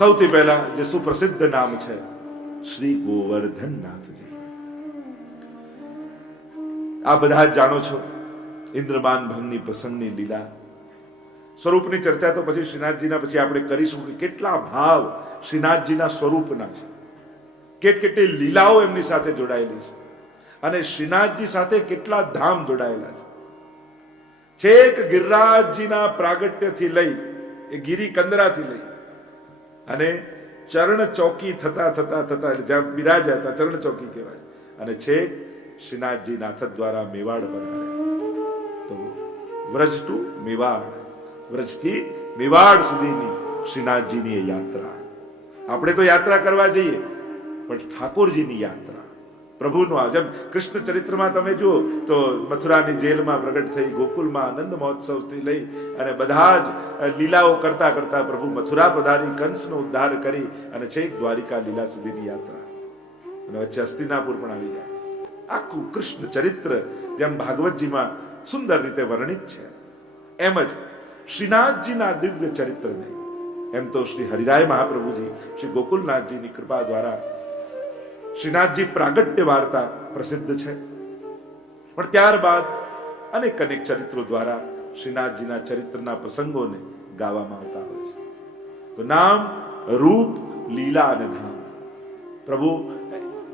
સૌથી પહેલા જે સુપ્રસિદ્ધ નામ છે શ્રી ગોવર્ધનનાથજી. આ બધા જ જાણો છો ઇન્દ્રમાન ભંગની પ્રસંગની લીલા. સ્વરૂપની ચર્ચા તો પછી શ્રીનાથજીના પછી આપણે કરીશું કે કેટલા ભાવ શ્રીનાથજીના સ્વરૂપના છે, કેટલી લીલાઓ એમની સાથે જોડાયેલી છે અને શ્રીનાથજી સાથે કેટલા ધામ જોડાયેલા છે. છેક ગિરિરાજજીના પ્રાગટ્યથી લઈ એ ગિરી કંદરાથી લઈ અને ચરણ ચોકી થતા થતા થતા જ્યાં બિરાજ્યા હતા ચરણ ચોકી કહેવાય, અને છેક શ્રીનાથજી નાથ દ્વારા મેવાડ બનાવ્યા. તો વ્રજ ટુ મેવાડ, વ્રજથી મેવાડ સુધીની શ્રીનાથજીની એ યાત્રા. આપણે તો યાત્રા કરવા જઈએ પણ ઠાકોરજીની યાત્રા પ્રભુનો. જેમ કૃષ્ણ ચરિત્રમાં તમે જુઓ તો મથુરાની જેલમાં પ્રગટ થઈ, ગોકુલમાં આનંદ મહોત્સવથી લઈ અને બધા જ લીલાઓ કરતા કરતા પ્રભુ મથુરા પધારી કંસનો ઉદ્ધાર કરી અને છેક દ્વારિકા લીલા સુધીની યાત્રા, અને વચ્ચે હસ્તિનાપુર પણ આવી જાય. આખું કૃષ્ણ ચરિત્ર જેમ ભાગવતજીમાં સુંદર રીતે વર્ણિત છે એમ જ શ્રીનાથજીના દિવ્ય ચરિત્રને એમ તો શ્રી હરિરાય મહાપ્રભુજી શ્રી ગોકુલનાથજીની કૃપા દ્વારા શ્રીનાથજી પ્રાગટ્ય વાર્તા પ્રસિદ્ધ છે, પણ ત્યારબાદ અનેક અનેક ચરિત્રો દ્વારા શ્રીનાથજીના ચરિત્રના પ્રસંગોને ગાવામાં આવતા હોય છે. તો નામ, રૂપ, લીલા અને ધામ. પ્રભુ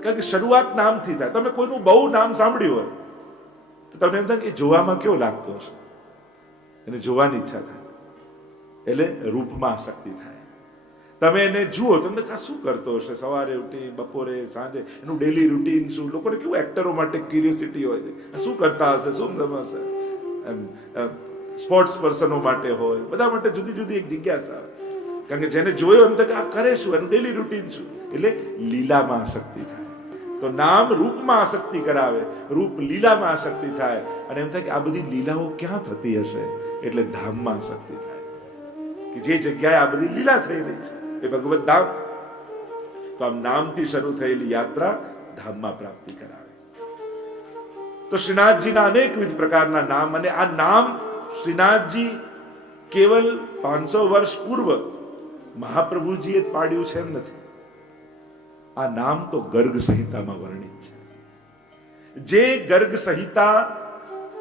કારણ કે શરૂઆત નામથી થાય. તમે કોઈનું બહુ નામ સાંભળ્યું હોય તો તમને એમ થાય કે જોવામાં કેવો લાગતો હશે, એને જોવાની ઈચ્છા થાય એટલે રૂપમાં આસક્તિ થાય. તમે એને જુઓ તમને શું કરતો હશે, સવારે ઉઠી બપોરે સાંજે એનું ડેલી રૂટીન શું. લોકોને કેવું એક્ટરો માટે ક્યુરિયોસિટી હોય છે, શું કરતા હશે, શું હશે. સ્પોર્ટ્સ પર્સનો માટે હોય, બધા માટે જુદી જુદી એક જિજ્ઞાસા આવે. કારણ કે જેને જોયો એમ તો આ કરે શું, એનું ડેલી રૂટીન શું, એટલે લીલામાં આસક્તિ થાય. તો નામ રૂપમાં આસક્તિ કરાવે, રૂપ લીલામાં આસક્તિ થાય, અને એમ થાય કે આ બધી લીલાઓ ક્યાં થતી હશે, એટલે ધામમાં આસક્તિ થાય કે જે જગ્યાએ આ બધી લીલા થઈ રહી છે એ ભગવત ધામ. તો આમ નામથી શરૂ થયેલી યાત્રા ધામમાં પ્રાપ્તિ કરાવે. તો શ્રીનાથજીના અનેકવિધ પ્રકારના નામ, અને આ નામ શ્રીનાથજી કેવલ 500 વર્ષ પૂર્વ મહાપ્રભુજીએ જ પાડ્યું છે એમ નથી. આ નામ તો ગર્ગ સંહિતામાં વર્ણિત છે. જે ગર્ગ સંહિતા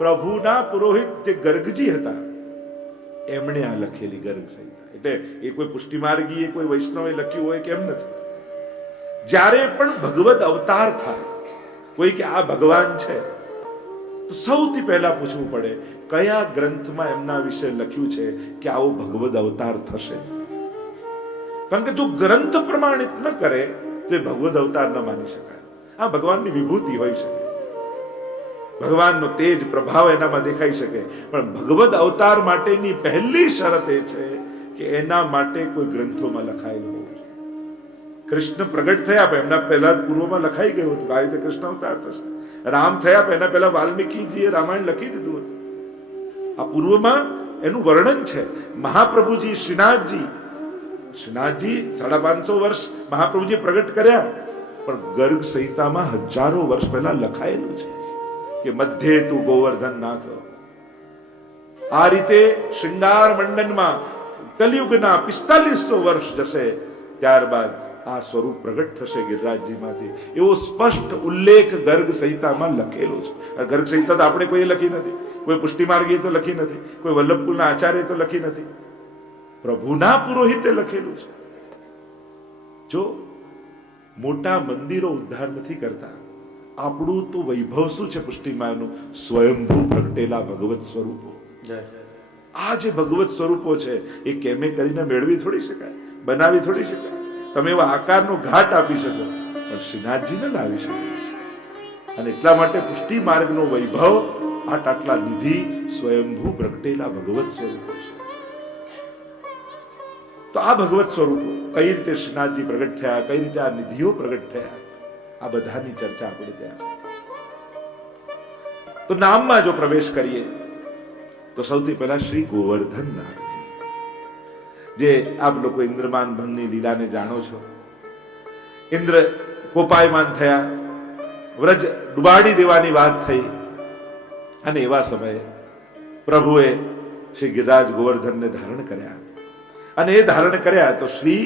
પ્રભુના પુરોહિત જે ગર્ગજી હતા એમણે આ લખેલી ગર્ગ સંહિતા. એટલે એ કોઈ પુષ્ટિમાર્ગીએ કોઈ વૈષ્ણવે લખ્યું હોય કે એમ નથી. જ્યારે પણ ભગવદ અવતાર થાય, કોઈ કે આ ભગવાન છે, તો સૌથી પહેલા પૂછવું પડે કયા ગ્રંથમાં એમના વિશે લખ્યું છે કે આવો ભગવદ અવતાર થશે. કારણ કે જો ગ્રંથ પ્રમાણિત ન કરે તો એ ભગવદ અવતાર ન માની શકાય. આ ભગવાનની વિભૂતિ હોઈ શકે, ભગવાનનો તેજ પ્રભાવ એનામાં દેખાઈ શકે, પણ ભગવદ અવતાર માટેની પહેલી શરત એ છે કે એના માટે કોઈ ગ્રંથોમાં લખાયેલું હોવું જોઈએ. કૃષ્ણ પ્રગટ થયા પણ એમના પહેલા પૂર્વમાં લખાઈ ગયું હતું આ રીતે કૃષ્ણ અવતાર થશે. રામ થયા પણ એના પહેલા વાલ્મીકીજીએ રામાયણ લખી દીધું હતું. આ પૂર્વમાં એનું વર્ણન છે. મહાપ્રભુજી શ્રીનાથજી 550 વર્ષ મહાપ્રભુજી પ્રગટ કર્યા, પણ ગર્ગ સંહિતામાં હજારો વર્ષ પહેલા લખાયેલું છે કે મધ્યે તું ગોવર્ધન નાથ. આ રીતે શૃંગાર મંડનમાં કલિયુગના 4500 વર્ષ જશે, ત્યારબાદ આ સ્વરૂપ પ્રગટ થશે ગિરિરાજજીમાંથી. એવો સ્પષ્ટ ઉલ્લેખ ગર્ગ સંહિતામાં લખેલો છે. ગર્ગ સંહિતા તો આપણે કોઈ લખી નથી, કોઈ પુષ્ટિમાર્ગીએ તો લખી નથી, કોઈ વલ્લભકુલના આચાર્ય તો લખી નથી, પ્રભુના પુરોહિતે લખેલું છે. જો મોટા મંદિરો ઉદ્ધાર નથી કરતા, આપણું તો વૈભવ શું છે પુષ્ટિમાનું? સ્વયંભૂ પ્રગટેલા ભગવત સ્વરૂપો. આ જે ભગવત સ્વરૂપો છે એ કેમે કરીને મેળવી થોડી શકાય, બનાવી થોડી શકાય. તમે એવા આકારનો ઘાટ આપી શકો પણ શ્રીનાથજીને લાવી શકો. અને એટલા માટે પુષ્ટિ માર્ગનો વૈભવ આટલા નિધિ સ્વયંભૂ પ્રગટેલા ભગવત સ્વરૂપો છે. તો આ ભગવત સ્વરૂપો કઈ રીતે શ્રીનાથજી પ્રગટ થયા, કઈ રીતે આ નિધિઓ પ્રગટ થયા, આ બધાની ચર્ચા આપણે ત્યાં છે. તો નામમાં જો પ્રવેશ કરીએ તો સૌથી પહેલા શ્રી ગોવર્ધનનાથજી, જે આપ લોકો ઇન્દ્રમાન ભંગની લીલાને જાણો છો. ઇન્દ્ર કોપાયમાન થયા, વ્રજ ડુબાડી દેવાની વાત થઈ, અને એવા સમયે પ્રભુએ શ્રી ગિરિરાજ ગોવર્ધનને ધારણ કર્યા. અને એ ધારણ કર્યા તો શ્રી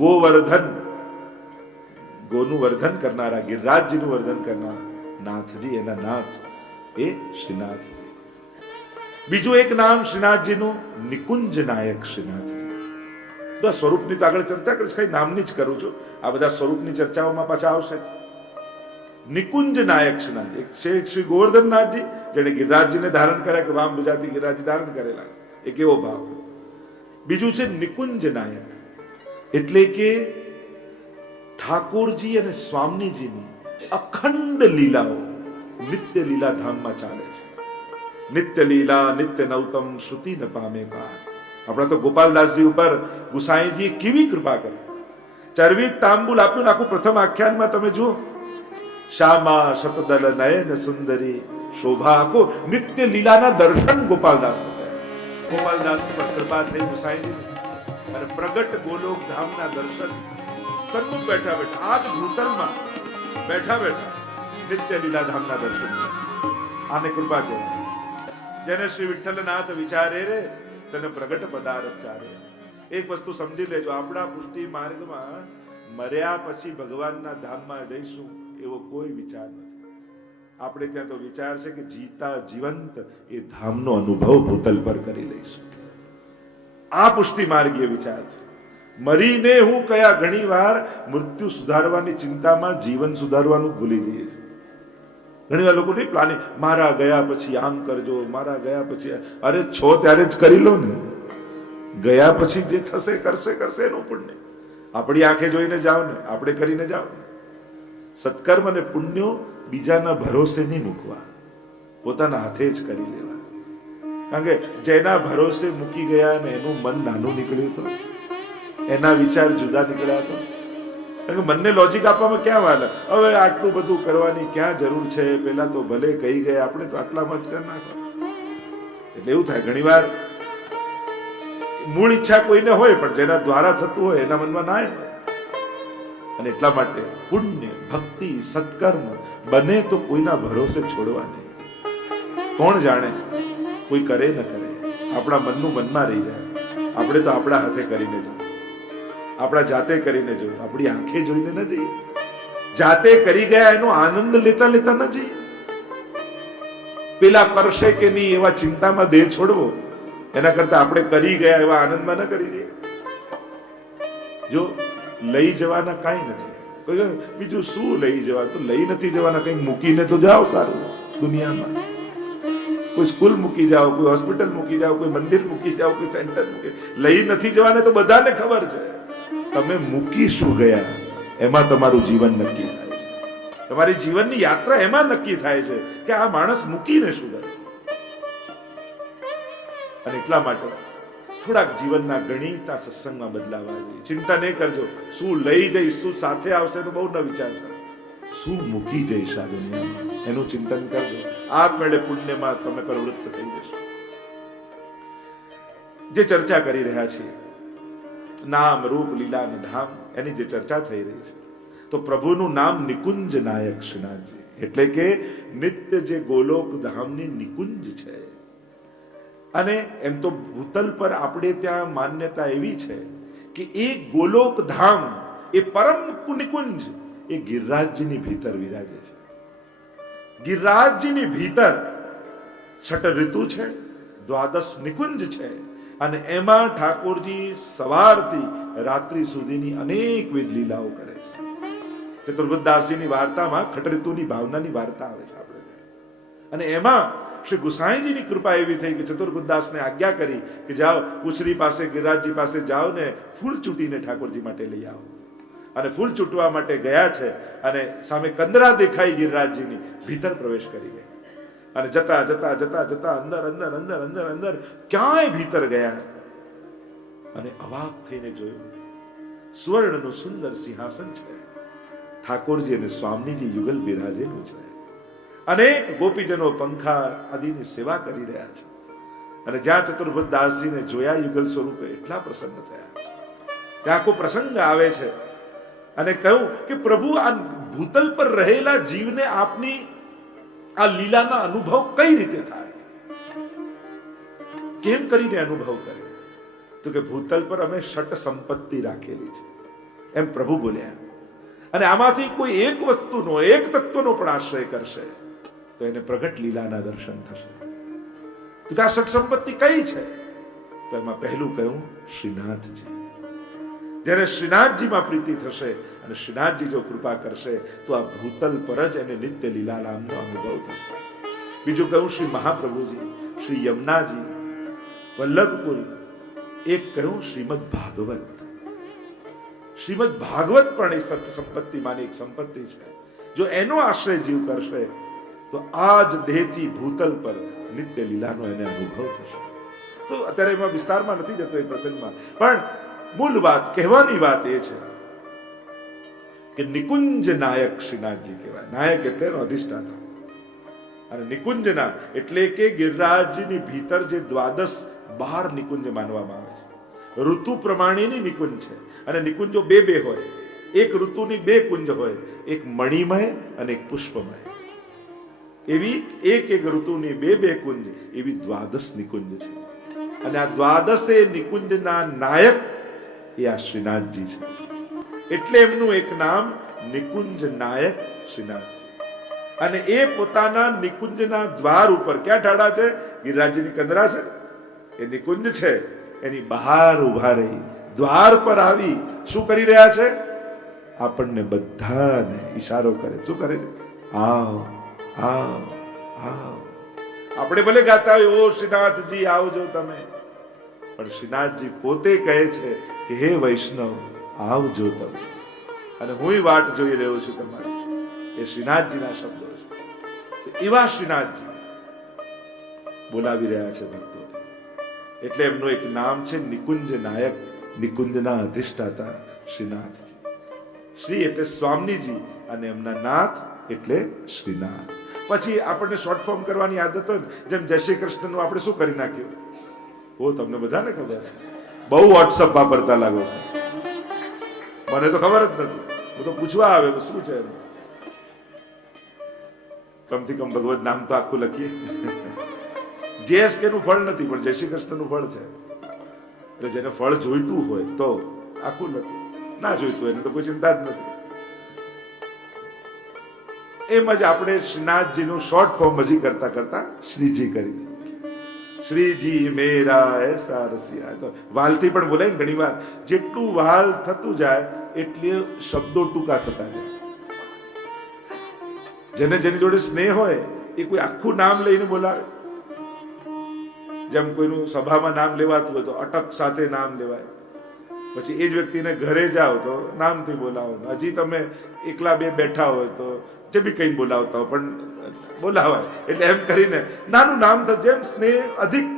ગોવર્ધન, ગોનું વર્ધન કરનારા, ગિરિરાજજીનું વર્ધન કરનારા નાથજી, એના નાથ એ શ્રીનાથજી. બીજું એક નામ શ્રીનાથજીનું નિકુંજ નાયક શ્રીનાથજી. તો આ સ્વરૂપની તો આગળ ચર્ચા કરીશ, કઈ નામની જ કરું છું. આ બધા સ્વરૂપની ચર્ચાઓમાં પાછા આવશે. નિકુંજ નાયક શ્રીનાથ એક છે, શ્રી ગોવર્ધનનાથજી જેને ગિરિરાજજીને ધારણ કર્યા કે વામ બીજાથી ગિરિરાજજી ધારણ કરેલા, એક એવો ભાવ. બીજું છે નિકુંજ નાયક, એટલે કે ઠાકોરજી અને સ્વામીજીની અખંડ લીલાઓ નિત્ય લીલા ધામમાં ચાલે છે. નિત્ય લીલા નિત્ય નવતમ શ્રુતિ ન પામે પાર. આપણા તો ગોપાલદાસજી ઉપર ગુસાઈજીએ કેવી કૃપા કરી. ચરવિત તાંબુલ આપ્યું. આખું પ્રથમ આખ્યાનમાં તમે જુઓ, શ્યામા શતદલ નયન સુંદરી શોભા. આખો નિત્ય લીલાના દર્શન ગોપાલદાસ ગોપાલદાસ પર કૃપા થઈ ગુસાઈજી, અને પ્રગટ ગોલોક ધામના દર્શન સન્મુખ બેઠા બેઠા, આજ ભૂતલમાં બેઠા બેઠા નિત્ય લીલા ધામના દર્શન. આને કૃપા કહેવાય. જેને શ્રી વિઠ્ઠલનાથ વિચારે રે તેને પ્રગટ પદાર્થ ચારે. એક વસ્તુ સમજી લેજો, આપણા પુષ્ટિ માર્ગમાં મર્યા પછી ભગવાનના ધામમાં જઈશું એવો કોઈ વિચાર નથી. આપણે ત્યાં તો વિચાર છે કે જીતા જીવંત એ ધામનો અનુભવ ભૂતલ પર કરી લઈશું. આ પુષ્ટિ માર્ગીય વિચાર છે. મરીને હું કયા ઘણી વાર મૃત્યુ સુધારવાની ચિંતામાં જીવન સુધારવાનું ભૂલી જઈએ છીએ. ઘણી વાર લોકો નહીં પ્લાનિંગ, મારા ગયા પછી આમ કરજો, મારા ગયા પછી. અરે છો ત્યારે જ કરી લો ને. ગયા પછી જે થશે કરશે કરશે એનું પુણ્ય. આપણી આંખે જોઈને જાઓ ને, આપણે કરીને જાઓ. સત્કર્મ અને પુણ્યો બીજાના ભરોસે નહીં મૂકવા, પોતાના હાથે જ કરી લેવા. કારણ કે જેના ભરોસે મૂકી ગયા ને એનું મન નાનું નીકળ્યું તો, એના વિચાર જુદા નીકળ્યા તો. કારણ કે મનને લોજિક આપવામાં ક્યાં વાર, હવે આટલું બધું કરવાની ક્યાં જરૂર છે, પેલા તો ભલે કહી ગયા, આપણે તો આટલામાં જ કરી નાખો. એટલે એવું થાય ઘણી વાર, મૂળ ઈચ્છા કોઈને હોય પણ જેના દ્વારા થતું હોય એના મનમાં ના આવે. અને એટલા માટે પુણ્ય, ભક્તિ, સત્કર્મ બને તો કોઈના ભરોસે છોડવા નહીં. કોણ જાણે કોઈ કરે ન કરે, આપણા મનનું મનમાં રહી જાય. આપણે તો આપણા હાથે કરીને જવું, આપણા જાતે કરીને જવું, આપણી આંખે જોઈને ન જઈએ. જાતે કરી ગયા એનો આનંદ લેતા લેતા ન જઈએ. પેલા કરશે કે નહીં એવા ચિંતામાં દેહ છોડવો, એના કરતા આપણે કરી ગયા એવા આનંદમાં ન કરી દઈએ. જો લઈ જવાના કાંઈ નથી. કોઈ બીજું શું લઈ જવા, તો લઈ નથી જવાના, કંઈક મૂકીને તો જાઓ. સારું દુનિયામાં કોઈ સ્કૂલ મૂકી જાઓ, કોઈ હોસ્પિટલ મૂકી જાઓ, કોઈ મંદિર મૂકી જાઓ, કોઈ સેન્ટર મૂકી. લઈ નથી જવાને તો બધાને ખબર છે. તમે મૂકી શું ગયા એમાં તમારું જીવન નક્કી થાય છે. તમારી જીવનની યાત્રા એમાં નક્કી થાય છે કે આ માણસ મૂકીને શું ગયો. અને એટલા માટે થોડાક જીવનના ગણિત આ સત્સંગમાં બદલાવા જોઈએ. ચિંતા નહીં કરજો શું લઈ જઈશ, શું સાથે આવશે એનું બહુ ન વિચારતા. શું મૂકી જઈશ આ દુનિયામાં એનું ચિંતન કરજો. આપમેળે પુણ્યમાં તમે પ્રવૃત્ત થઈ જશો. જે ચર્ચા કરી રહ્યા છીએ નામ, રૂપ, લીલા અને ધામ, એની જે ચર્ચા થઈ રહી છે, તો પ્રભુનું નામ નિકુંજ નાયક શ્રીનાથજી, એટલે કે નિત્ય જે ગોલોક ધામની નિકુંજ છે. અને એમ તો ભૂતલ પર આપણે ત્યાં માન્યતા એવી છે કે એ ગોલોક ધામ, એ પરમ નિકુંજ એ ગિરિરાજજીની ભીતર વિરાજે છે. ગિરિરાજજીની ભીતર છઠ ઋતુ છે, દ્વાદશ નિકુંજ છે, અને એમાં ઠાકોરજી સવારથી રાત્રિ સુધીની અનેકવિધ લીલાઓ કરે છે. ચતુર્બુદ્ધદાસજીની વાર્તામાં ખટ ઋતુની ભાવનાની વાર્તા આવે છે આપણે. અને એમાં શ્રી ગુસાઈજીની કૃપા એવી થઈ કે ચતુર્બુદ્ધદાસને આજ્ઞા કરી કે જાઓ ઉછરી પાસે, ગિરિરાજજી પાસે જાઓ ને ફૂલ ચૂંટીને ઠાકોરજી માટે લઈ આવો. અને ફૂલ ચૂંટવા માટે ગયા છે, અને સામે કંદરા દેખાઈ ગિરિરાજજીની, ભીતર પ્રવેશ કરી ગયા. અને જતા જતા જતા જતા અંદર અંદર અંદર અંદર અંદર ક્યાંય ભીતર ગયા, અને અવાક થઈને જોયું સુવર્ણનું સુંદર સિંહાસન છે, ઠાકોરજી અને સ્વામીજી યુગલ બિરાજેલું છે. અનેક ગોપીજનો પંખા આદિની સેવા કરી રહ્યા છે. અને જ્યાં ચતુર્બુદ્ધદાસજીને જોયા યુગલ સ્વરૂપે એટલા પ્રસન્ન થયા. ત્યાં આખો પ્રસંગ આવે છે અને કહ્યું કે પ્રભુ આ ભૂતલ પર રહેલા જીવને આપની આ લીલાના અનુભવ કઈ રીતે થાય, કેમ કરીને અનુભવ કરે? તો કે ભૂતલ પર અમે ષટ સંપત્તિ રાખેલી છે. એમ પ્રભુ બોલ્યા. અને આમાંથી કોઈ એક વસ્તુનો, એક તત્વનો પણ આશ્રય કરશે તો એને પ્રગટ લીલાના દર્શન થશે. તો આ ષટ સંપત્તિ કઈ છે? તો એમાં પહેલું કહ્યું શ્રીનાથજી. જ્યારે શ્રીનાથજીમાં પ્રીતિ થશે અને શ્રીનાથજી જો કૃપા કરશે તો આ ભૂતલ પર જ એને નિત્ય લીલારામનો અનુભવ થશે. બીજું કહ્યું શ્રી મહાપ્રભુજી, શ્રી યમુનાજી, વલ્લભપુરી. એક કહ્યું શ્રીમદ ભાગવત. શ્રીમદ ભાગવત પણ એ સત સંપત્તિમાંની એક સંપત્તિ છે. જો એનો આશ્રય જીવ કરશે તો આ જ દેહથી ભૂતલ પર નિત્ય લીલાનો એને અનુભવ થશે. તો અત્યારે એમાં વિસ્તારમાં નથી જતો એ પ્રસંગમાં, પણ મૂળ વાત, કહેવાની વાત એ છે કે નિકુંજ નાયક શ્રીનાથજી કહેવાય. નાયક એટલે એનો અધિષ્ઠાતા. અને નિકુંજના એટલે કે ગિરિરાજની ભીતર જે દ્વાદશ 12 નિકુંજ માનવામાં આવે છે. ઋતુ પ્રમાણેની નિકુંજ છે. અને નિકુંજો બે બે હોય. એક ઋતુની 2 કુંજ હોય, એક મણિમય અને એક પુષ્પમય. એવી એક ઋતુની 2 કુંજ, એવી દ્વાદશ નિકુંજ છે. અને આ દ્વાદશે નિકુંજના નાયક એ આ શ્રીનાથજી છે. એટલે એમનું એક નામ નિકુંજ નાયક શ્રીનાથજી. અને એ પોતાના નિકુંજના દ્વાર ઉપર ક્યાં ઠાડા છે? ગિરિરાજની કંદરા છે, એ નિકુંજ છે, એની બહાર ઉભા રહી દ્વાર પર આવી શું કરી રહ્યા છે? આપણને બધાને ઈશારો કરે. શું કરે છે? આવ આવ આવ. આપણે ભલે ગાતા હોય ઓ શ્રીનાથજી આવજો તમે, પણ શ્રીનાથજી પોતે કહે છે કે હે વૈષ્ણવ આવજો તમે, અને હું વાટ જોઈ રહ્યો છું તમારી. એ શ્રીનાથજીના શબ્દો છે. એવા શ્રીનાથજી બોલાવી રહ્યા છે ભક્તો. એટલે એમનું એક નામ છે નિકુંજ નાયક, નિકુંજના અધિષ્ઠાતા શ્રીનાથજી. શ્રી એટલે સ્વામીજી અને એમના નાથ એટલે શ્રીનાથ. પછી આપણને શોર્ટ ફોર્મ કરવાની આદત હોય ને, જેમ જય શ્રી કૃષ્ણનું આપણે શું કરી નાખ્યું? ઓ તમને બધાને ખબર છે. બહુ વોટ્સઅપ વાપરતા લાગો છો. મને તો ખબર જ નથી. હું તો પૂછવા આવે શું છે એમ. કમથી કમ ભગવત નામ તો આખું લખીએ. JSK નું ફળ નથી, પણ જય શ્રી કૃષ્ણ નું ફળ છે. એટલે જેને ફળ જોઈતું હોય તો આખું લખે, ના જોઈતું હોય એને તો કોઈ ચિંતા જ નથી. એમ જ આપણે શ્રીનાથજીનું શોર્ટ ફોર્મ હજી કરતા કરતા શ્રીજી કરી. શ્રીજી મેરા એસા રસિયા. તો વાલથી પણ બોલાય ને ઘણી વાર. જેટલું વાલ થતું જાય એટલે શબ્દો ટૂંકા થતા જાય. જેને જેની જોડે સ્નેહ હોય એ કોઈ આખું નામ લઈને બોલાવે. જેમ કોઈનું સભામાં નામ લેવાતું હોય તો અટક સાથે નામ લેવાય. પછી એ જ વ્યક્તિને ઘરે જાઓ તો નામથી બોલાવો. હજી તમે એકલા બે બેઠા હોય તો જે બી કઈ બોલાવતા હોય પણ બોલાવાય. એટલે એમ કરીને નાનું નામ તો જેમ સ્નેહ અધિક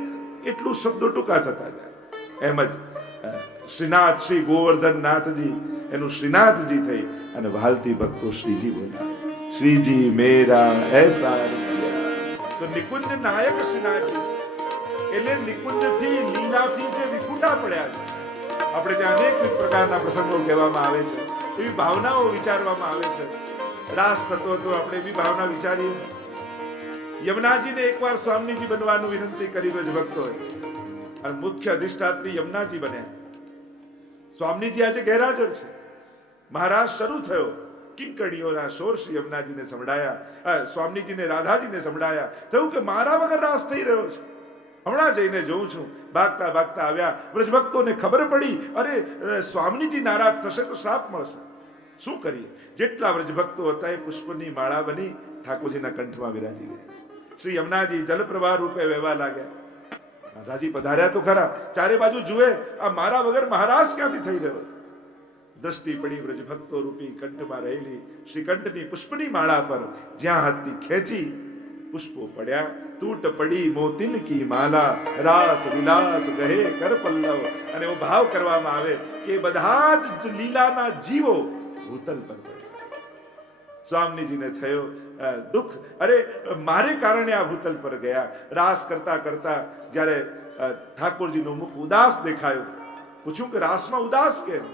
એટલું શબ્દો ટૂંકા થતા જાય. એમ જ શ્રીનાથ, શ્રી ગોવર્ધન નાથજી એનું શ્રીનાથજી થઈ અને વાલથી ભક્તો શ્રીજી બોલાવે. શ્રીજી મેરા એસા રસિયા. તો નિકુંજ નાયક શ્રીનાથજી છે. એટલે નિકુંજથી લીલાથી જે વિખૂટા પડ્યા છે. આપણે ત્યાં અનેક પ્રકારના પ્રસંગો કહેવામાં આવે છે, એવી ભાવનાઓ વિચારવામાં આવે છે. રાસ થતો હતો આપણે એવી ભાવના વિચારીએ. યમુનાજીને એકવાર સ્વામીજી બનવાનું વિનંતી કરી રોજ ભક્તોએ, અને મુખ્ય અધિષ્ઠાત્રી યમુનાજી બન્યા. સ્વામીજી આજે ગેરહાજર છે. મહારાજ શરૂ થયો. કિંકણીઓના શોર શ્રી યમુનાજીને સંભળાયા, સ્વામીજીને રાધાજીને સંભળાયા. થયું કે મારા વગર રાસ થઈ રહ્યો છે. હમણાં જઈને જોઉં છું. ભાગતા ભાગતા આવ્યા. વ્રજભક્તોને ખબર પડી, અરે સ્વામીજી નારાજ થશે તો શ્રાપ મળશે. શું કરીએ? જેટલા વ્રજભક્તો હતા એ પુષ્પની માળા બની ઠાકોરજીના કંઠમાં વિરાજી ગયા. શ્રી યમુનાજી જલપ્રવાહ રૂપે વહેવા લાગ્યા. રાધાજી પધાર્યા તો ખરા, ચારે બાજુ જુએ આ મારા વગર મહારાજ ક્યાંથી થઈ રહ્યો. દ્રષ્ટિ પડી વ્રજભક્તો રૂપી કંઠમાં રહેલી શ્રીકંઠની પુષ્પની માળા પર. જ્યાં હાથથી ખેંચી પુષ્પો પડ્યા. તૂટ પડી મોતીન કી માલા, રાસ વિલાસ ગહે કર પલ્લવ. અને એવો ભાવ કરવામાં આવે કે બધા જ લીલાના જીવો ભૂતલ પર પડ્યા. સ્વામીજીને થયો દુઃખ, અરે મારે કારણે આ ભૂતલ પર ગયા. રાસ કરતા કરતા જ્યારે ઠાકોરજીનું મુખ ઉદાસ દેખાયું, પૂછ્યું કે રાસમાં ઉદાસ કેમ?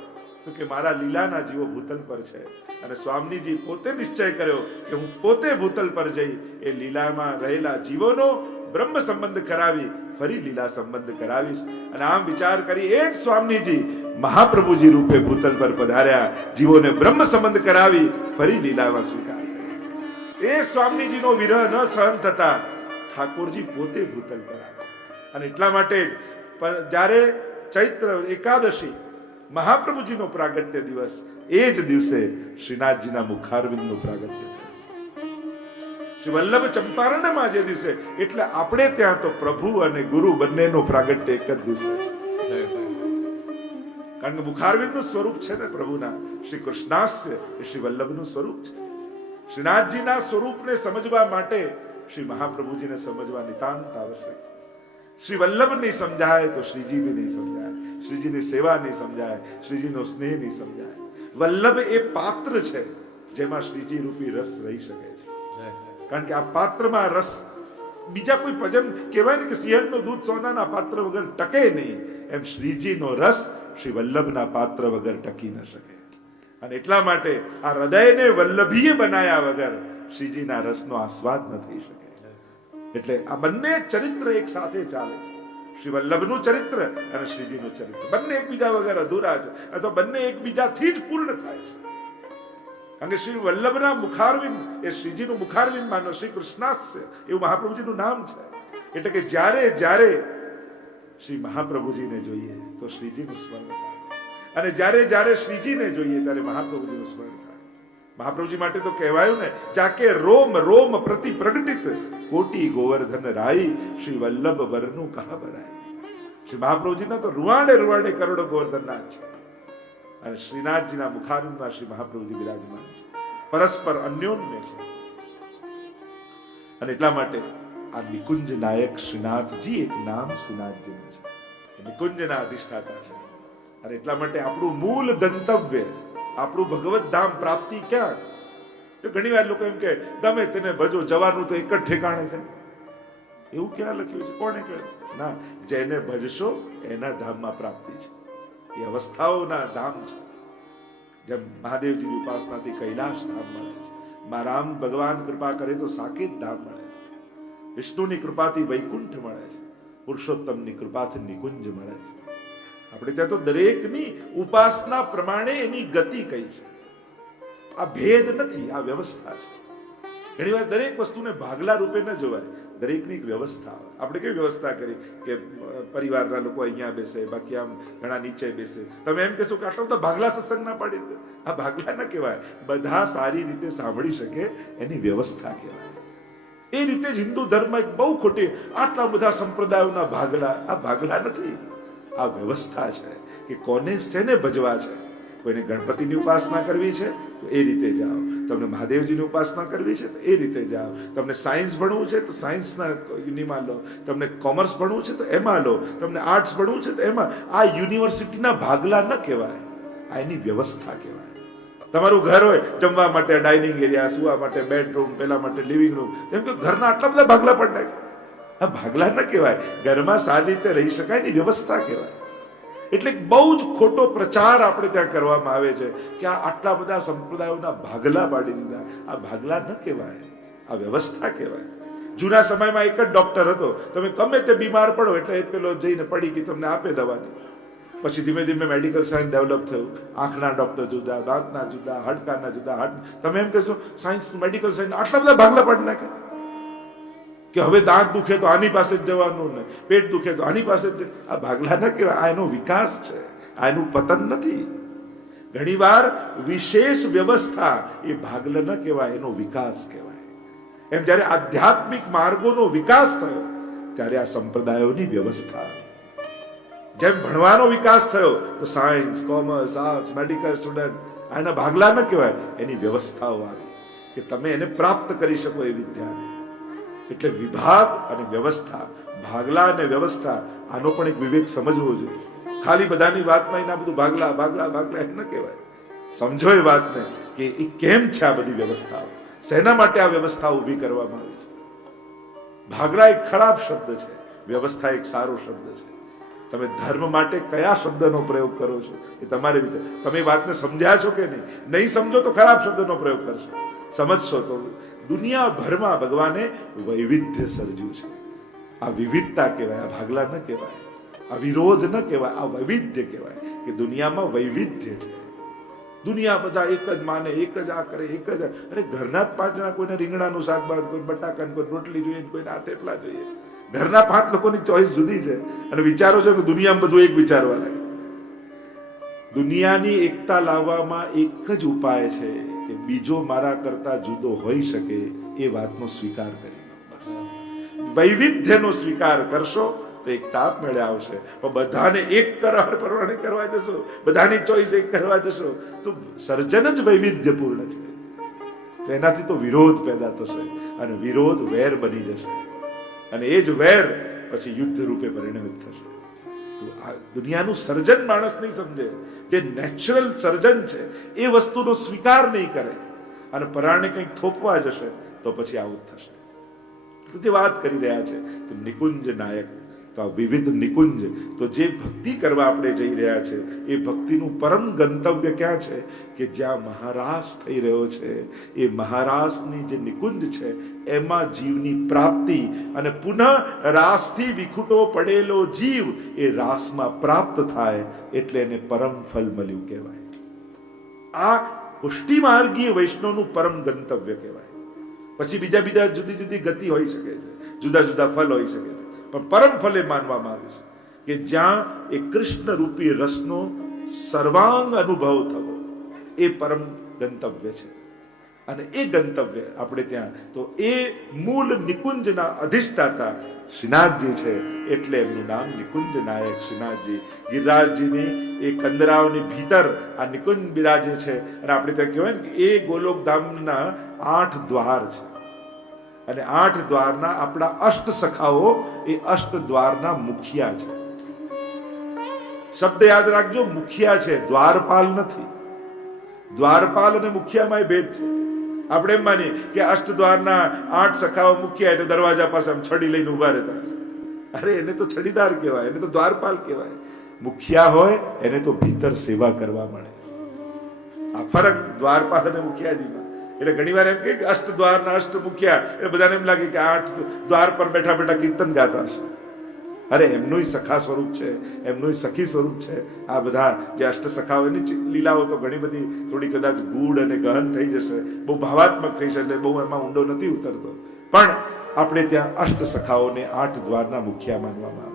તો કે મારા લીલાના જીવો ભૂતલ પર છે. અને સ્વામીજી પોતે નિશ્ચય કર્યો કે હું પોતે ભૂતલ પર જઈ એ લીલામાં રહેલા જીવોનો બ્રહ્મ સંબંધ કરાવી ફરી લીલા સંબંધ કરાવીશ. અને આમ વિચાર કરી એ જ સ્વામીજી મહાપ્રભુજી રૂપે ભૂતલ પર પધાર્યા, જીવોને બ્રહ્મ સંબંધ કરાવી ફરી લીલામાં સ્વીકાર કર્યો. એ સ્વામીજીનો વિરહ ન સહન થતા ઠાકોરજી પોતે ભૂતલ પર આવ્યા. અને એટલા માટે જ્યારે ચૈત્ર એકાદશી મહાપ્રભુજીનો પ્રાગટ્ય દિવસ, એ જ દિવસે શ્રીનાથજીના મુખારવિંદનું પ્રાગટ્ય થયું. શ્રી વલ્લભ ચંપારણમાં જે દિવસે, એટલે આપણે ત્યાં તો પ્રભુ અને ગુરુ બંનેનો પ્રાગટ્ય એક જ દિવસે છે. કારણ કે મુખારવિંદનું સ્વરૂપ છે ને પ્રભુના, શ્રી કૃષ્ણાસ્ય એ શ્રી વલ્લભનું સ્વરૂપ છે. શ્રીનાથજીના સ્વરૂપને સમજવા માટે શ્રી મહાપ્રભુજીને સમજવા નિતાંત આવશ્યક છે. શ્રી વલ્લભ નહીં સમજાય તો શ્રીજી બી નહીં સમજાય, શ્રીજીની સેવા નહીં સમજાય, શ્રીજીનો સ્નેહ નહીં સમજાય. વલ્લભ એ પાત્ર છે જેમાં શ્રીજી રૂપી રસ રહી શકે છે. કારણ કે આ પાત્રમાં રસ, બીજા કોઈ ભજન કહેવાય ને કે સિંહણનું દૂધ સોનાના પાત્ર વગર ટકે નહીં, એમ શ્રીજીનો રસ શ્રી વલ્લભના પાત્ર વગર ટકી ન શકે. અને એટલા માટે આ હૃદયને વલ્લભીય બનાયા વગર શ્રીજીના રસનો આસ્વાદ ન થઈ શકે. એટલે આ બંને ચરિત્ર એક સાથે ચાલે છે. શ્રી વલ્લભનું ચરિત્ર અને શ્રીજીનું ચરિત્ર બંને એકબીજા વગર અધૂરા છે, અથવા બંને એકબીજાથી જ પૂર્ણ થાય છે. કારણ કે શ્રી વલ્લભના મુખારવિંદ એ શ્રીજીનું મુખારવિંદ માનો, શ્રી કૃષ્ણાસ્ય એવું મહાપ્રભુજીનું નામ છે. એટલે કે જ્યારે જ્યારે શ્રી મહાપ્રભુજીને જોઈએ તો શ્રીજીનું સ્મરણ થાય, અને જ્યારે જ્યારે શ્રીજીને જોઈએ ત્યારે મહાપ્રભુજીનું સ્મરણ થાય. મહાપ્રભુજી માટે તો કહેવાયું ને, જાકે રોમ રોમ પ્રતિ પ્રગટિત કોટી ગોવર્ધન રાઈ, શ્રી વલ્લભ વરનું કહા બરાઈ. શ્રી મહાપ્રભુજીના તો રૂવાડે રૂવાડે કરોડો ગોવર્ધનના છે, અને શ્રીનાથજીના મુખારવિંદમાં શ્રી મહાપ્રભુજી બિરાજમાન છે, પરસ્પર અન્યોન્ય છે. અને એટલા માટે આ નિકુંજ નાયક શ્રીનાથજી એક નામ શ્રીનાથજીનું છે, નિકુંજના અધિષ્ઠાતા છે. અને એટલા માટે આપણું મૂળ ગંતવ્ય, આપણું ભગવત ધામ પ્રાપ્તિ ક્યાં? તો ઘણી વાર લોકો એમ કે ગમે તેને ભજો, જવાનું તો એક જ ઠેકાણે છે. એવું ક્યાં લખ્યું છે? કોણે કહ્યું? ના, જેને ભજશો એના ધામમાં પ્રાપ્તિ છે. એ અવસ્થાઓના ધામ છે. જેમ મહાદેવજીની ઉપાસનાથી કૈલાશ ધામ મળે છે, માં રામ ભગવાન કૃપા કરે તો સાકેત ધામ મળે છે, વિષ્ણુની કૃપાથી વૈકુંઠ મળે છે, પુરુષોત્તમની કૃપાથી નિકુંજ મળે છે. આપણે ત્યાં તો દરેકની ઉપાસના પ્રમાણે એની ગતિ કઈ છે. આ ભેદ નથી, આ વ્યવસ્થા છે. ઘણી વાર દરેક વસ્તુને ભાગલા રૂપે ન જોવાય, દરેકની એક વ્યવસ્થા. આપણે કેવી વ્યવસ્થા કરી કે પરિવારના લોકો અહીંયા બેસે, બાકી આમ ઘણા નીચે બેસે. તમે એમ કહેશો કે આટલા બધા ભાગલા સત્સંગ ના પાડી દે, આ ભાગલા ન કહેવાય. બધા સારી રીતે સાંભળી શકે એની વ્યવસ્થા કહેવાય. એ રીતે જ હિન્દુ ધર્મ એક બહુ ખોટી, આટલા બધા સંપ્રદાયોના ભાગલા, આ ભાગલા નથી, આ વ્યવસ્થા છે કે કોને શેને ભજવા છે. કોઈને ગણપતિની ઉપાસના કરવી છે તો એ રીતે જાઓ, તમને મહાદેવજીની ઉપાસના કરવી છે તો એ રીતે જાઓ, તમને સાયન્સ ભણવું છે તો સાયન્સના યુનિમાં લો, તમને કોમર્સ ભણવું છે તો એમાં લો, તમને આર્ટ્સ ભણવું છે તો એમાં. આ યુનિવર્સિટીના ભાગલા ન કહેવાય, આ એની વ્યવસ્થા કહેવાય. તમારું ઘર હોય, જમવા માટે ડાઇનિંગ એરિયા, સુવા માટે બેડરૂમ, પેલા માટે લિવિંગ રૂમ, એમ કે ઘરના આટલા બધા ભાગલા પણ નાખે. આ ભાગલા ન કહેવાય, ઘરમાં સારી રીતે રહી શકાય એની વ્યવસ્થા કહેવાય. એટલે બહુ જ ખોટો પ્રચાર આપણે ત્યાં કરવામાં આવે છે કે આ આટલા બધા સંપ્રદાયોના ભાગલા પાડી દીધા. આ ભાગલા ન કહેવાય, આ વ્યવસ્થા કહેવાય. જૂના સમયમાં એક જ ડોક્ટર હતો, તમે ગમે તે બીમાર પડો એટલે એ પેલો જઈને પડી કે તમને આપે દવાની. પછી ધીમે ધીમે મેડિકલ સાયન્સ ડેવલપ થયું, આંખના ડોક્ટર જુદા, દાંતના જુદા, હાડકાના જુદા. તમે એમ કહેશો સાયન્સ, મેડિકલ સાયન્સ આટલા બધા ભાગલા પાડી નાખે કે હવે દાંત દુખે તો આની પાસે જ જવાનું, ને પેટ દુખે તો આની પાસે જ. આ ભાગલા ન કહેવાય, આ એનો વિકાસ છે, આ એનું પતન નથી. ઘણીવાર વિશેષ વ્યવસ્થા એ ભાગલા ન કહેવાય, એનો વિકાસ કહેવાય. એમ જ્યારે આધ્યાત્મિક માર્ગોનો વિકાસ થયો ત્યારે આ સંપ્રદાયોની વ્યવસ્થા. જેમ ભણવાનો વિકાસ થયો તો science, commerce, arts, medical student, આના ભાગલા ન કહેવાય, એની વ્યવસ્થાઓ આવી કે તમે એને પ્રાપ્ત કરી શકો એ વિદ્યાને. એટલે વિભાગ અને વ્યવસ્થા, ભાગલા અને વ્યવસ્થા, આનો પણ એક વિવેક સમજવો જોઈએ. ખાલી બધાની વાતમાં એના બધું ભાગલા ભાગલા ભાગલા એમ ન કહેવાય. સમજો એ વાતને કે એ કેમ છે આ બધી વ્યવસ્થાઓ, શેના માટે આ વ્યવસ્થા ઊભી કરવામાં આવી છે. ભાગલા એક ખરાબ શબ્દ છે, વ્યવસ્થા એક સારો શબ્દ છે. તમે ધર્મ માટે કયા શબ્દનો પ્રયોગ કરો છો એ તમારે વિચાર. તમે વાતને સમજ્યા છો કે નહીં? નહીં સમજો તો ખરાબ શબ્દનો પ્રયોગ કરશો. સમજશો તો દુનિયાભરમાં ભગવાને વૈવિધ્ય સર્જ્યું છે. આ વિવિધતા કહેવાય, આ ભાગલા ન કહેવાય, આ વિરોધ ન કહેવાય, આ વૈવિધ્ય કહેવાય કે દુનિયામાં વૈવિધ્ય છે. દુનિયા બધા એક જ માને, એક જ આ કરે, એક જ અરે ઘરના જ 5 જણા, કોઈને રીંગણાનું શાક ભાવે, કોઈ બટાકાનું, કોઈ રોટલી જોઈએ, કોઈને આ થેપલા જોઈએ. ઘરના 5 લોકોની ચોઈસ જુદી છે અને વિચારો છો કે દુનિયામાં બધું એક વિચારવા લાગે. દુનિયાની એકતા લાવવામાં એક જ ઉપાય છે કે બીજો મારા કરતા જુદો હોઈ શકે એ વાતનો સ્વીકાર કરી લો. બસ વૈવિધ્યનો સ્વીકાર કરશો તો એકતા આપમેળે આવશે. પણ બધાને એક પ્રમાણે કરવા જશો, બધાની ચોઈસ એક કરવા જશો તો સર્જન જ વૈવિધ્યપૂર્ણ છે. તો એનાથી તો વિરોધ પેદા થશે અને વિરોધ વેર બની જશે અને એ જ વેર પછી યુદ્ધ રૂપે પરિણમિત થશે. તો આ દુનિયાનું સર્જન માણસ નહીં સમજે, જે નેચરલ સર્જન છે એ વસ્તુનો સ્વીકાર નહીં કરે અને પરાણે કંઈક થોપવા જશે તો પછી આવું થશે. તો જે વાત કરી રહ્યા છે તો નિકુંજ નાયક, તો આ વિવિધ નિકુંજ, તો જે ભક્તિ કરવા આપણે જઈ રહ્યા છે એ ભક્તિનું પરમ ગંતવ્ય ક્યાં છે કે જ્યાં મહારાસ થઈ રહ્યો છે એ મહારાસની જે નિકુંજ છે એમાં જીવની પ્રાપ્તિ અને પુનઃ રાસથી વિખૂટો પડેલો જીવ એ રાસમાં પ્રાપ્ત થાય એટલે એને પરમ ફલ મળ્યું કહેવાય. આ પુષ્ટિ માર્ગીય વૈષ્ણવનું પરમ ગંતવ્ય કહેવાય. પછી બીજા જુદી જુદી ગતિ હોઈ શકે છે, જુદા જુદા ફલ હોઈ શકે છે, પણ પરમ ફલ એ માનવામાં આવે છે કે જ્યાં એ કૃષ્ણ રૂપી રસનો સર્વાંગ અનુભવ થવો એ પરમ ગંતવ્ય છે. અને એ ગંતવ્ય આપણે ત્યાં તો એ મૂળ નિકુંજના અધિષ્ઠાતા શ્રીનાથજી છે એટલે એમનું નામ નિકુંજ નાયક શ્રીનાથજી. ગિરિરાજજીની એ કંદરાઓની ભીતર આ નિકુંજ બિરાજે છે અને આપણે ત્યાં કહેવાય ને કે એ ગોલોકધામના 8 દ્વાર છે અને 8 દ્વારના આપણા અષ્ટ સખાઓ એ અષ્ટ દ્વારના મુખિયા છે. શબ્દ યાદ રાખજો, મુખિયા છે, દ્વારપાલ નથી. દ્વારપાલ અને મુખિયામાં ભેદ છે. આપણે એમ માનીએ કે અષ્ટ દ્વારના 8 સખાઓ મુખિયા એટલે દરવાજા પાસે આમ છડી લઈને ઉભા રહેતા. અરે એને તો છડીદાર કહેવાય, એને તો દ્વારપાલ કહેવાય. મુખિયા હોય એને તો ભીતર સેવા કરવા મળે. આ ફરક દ્વારપાલ અને મુખિયાજીમાં. એટલે ઘણી વાર એમ કે અષ્ટ દ્વારના અષ્ટ મુખ્યા એટલે બધાને એમ લાગે કે 8 દ્વાર પર બેઠા બેઠા કીર્તન ગાતા હશે. અરે એમનું સખા સ્વરૂપ છે, એમનું સખી સ્વરૂપ છે. આ બધા જે અષ્ટ સખાઓની લીલાઓ તો ઘણી બધી થોડી કદાચ ગૂઢ અને ગહન થઈ જશે, બહુ ભાવાત્મક થઈ જશે, એટલે બહુ એમાં ઊંડો નથી ઉતરતો. પણ આપણે ત્યાં અષ્ટ સખાઓને 8 દ્વારના મુખ્યા માનવામાં આવે.